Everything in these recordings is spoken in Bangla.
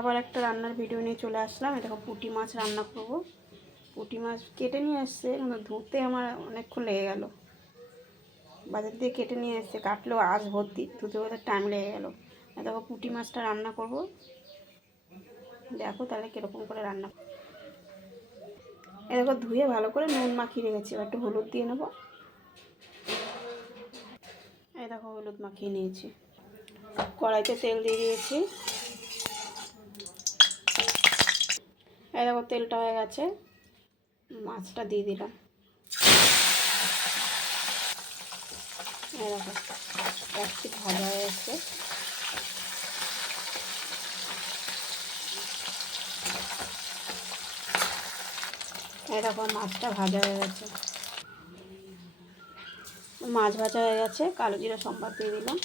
আবার একটা রান্নার ভিডিও নিয়ে চলে আসলাম। দেখো পুঁটি মাছ রান্না করব। পুঁটি মাছ কেটে নিয়ে আসছে, কিন্তু ধুতে আমার অনেকক্ষণ লেগে গেল। বাজার দিয়ে কেটে নিয়ে এসছে, কাটলেও আঁশ ভর্তি, ধুতে ধুতে টাইম লেগে গেল। দেখো পুঁটি মাছটা রান্না করব, দেখো তাহলে কীরকম করে রান্না। দেখো ধুয়ে ভালো করে নুন মাখিয়ে রেখেছি, এবার একটু হলুদ দিয়ে নেবো। এই দেখো হলুদ মাখিয়ে নিয়েছি। কড়াইতে তেল দিয়ে দিয়েছি। এই দেখো তেলটা হয়ে গেছে, মাছটা দিয়ে দিলাম। এই দেখো এক পিঠ ভাজা হয়ে এসছে। এই দেখো মাছটা ভাজা হয়ে গেছে, মাছ ভাজা হয়ে গেছে। কালো জিরা সম্বাদ দিয়ে দিলাম।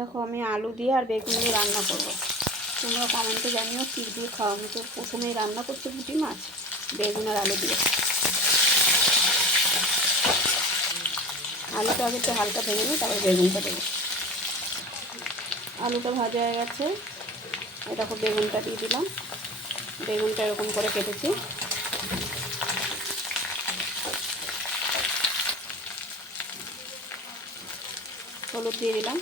দেখো আমি আলু দিয়ে আর বেগুন দিয়ে রান্না করবো। তোমরা কমেন্টে জানিও কী দিয়ে খাও। আমি তো প্রথমেই রান্না করছি পুঁটি মাছ বেগুন আর আলু দিয়ে। আলুটা আগে একটু হালকা ভেজে নিই, তারপর বেগুনটা দেবো। আলুটা ভাজা হয়ে গেছে, দেখো বেগুনটা দিয়ে দিলাম। বেগুনটা এরকম করে কেটেছি। হলুদ দিয়ে দিলাম,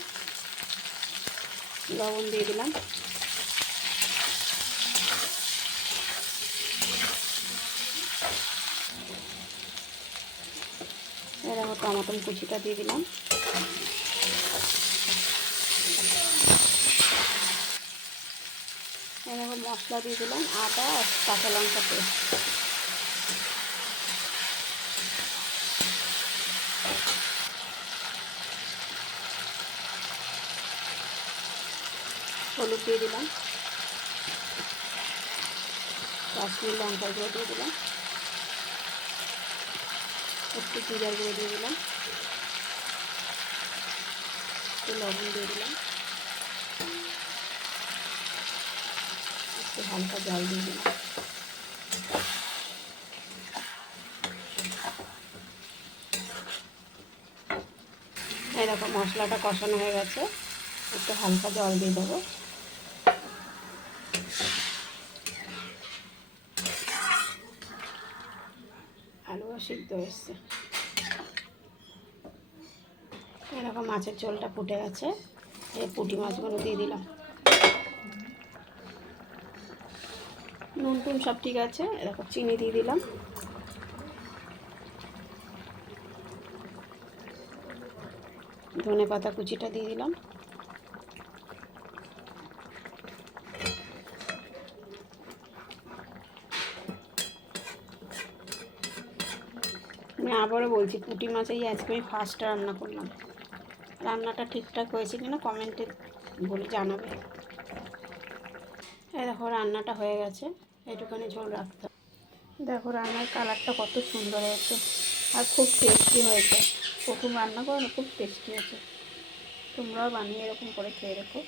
লবণ দিয়ে দিলাম। এরকম টমাটো কুচিটা দিয়ে দিলাম। এরকম মশলা দিয়ে দিলাম, আদা আর কাঁচা লঙ্কা পেস্ট। হলুদ দিয়ে দিলাম, কাশ্মীর লঙ্কার গুঁড়ো দিয়ে দিলাম, একটু জিরার গুঁড়ো দিয়ে দিলাম, একটু লবণ দিয়ে দিলাম, একটু হালকা জল দিয়ে দিলাম। এরকম মশলাটা কষানো হয়ে গেছে, একটু হালকা জল দিয়ে দেবো। আলুও সিদ্ধ এসছে। এরকম মাছের ঝোলটা ফুটে গেছে, এই পুঁটি মাছগুলো দিয়ে দিলাম। নুন টুন সব ঠিক আছে। এরকম চিনি দিয়ে দিলাম। ধনে পাতা কুচিটা দিয়ে দিলাম। আমি আবারও বলছি, পুঁটি মাছ এই আজকে আমি ফার্স্ট রান্না করলাম। রান্নাটা ঠিকঠাক হয়েছে কিনা কমেন্টে বলে জানাবে। এই দেখো রান্নাটা হয়ে গেছে, এইটুখানি ঝোল রাখতে হবে। দেখো রান্নার কালারটা কত সুন্দর হয়েছে আর খুব টেস্টি হয়েছে। প্রথম রান্না করো, খুব টেস্টি হয়েছে। তোমরাও বানিয়ে এরকম করে খেয়ে রেখো।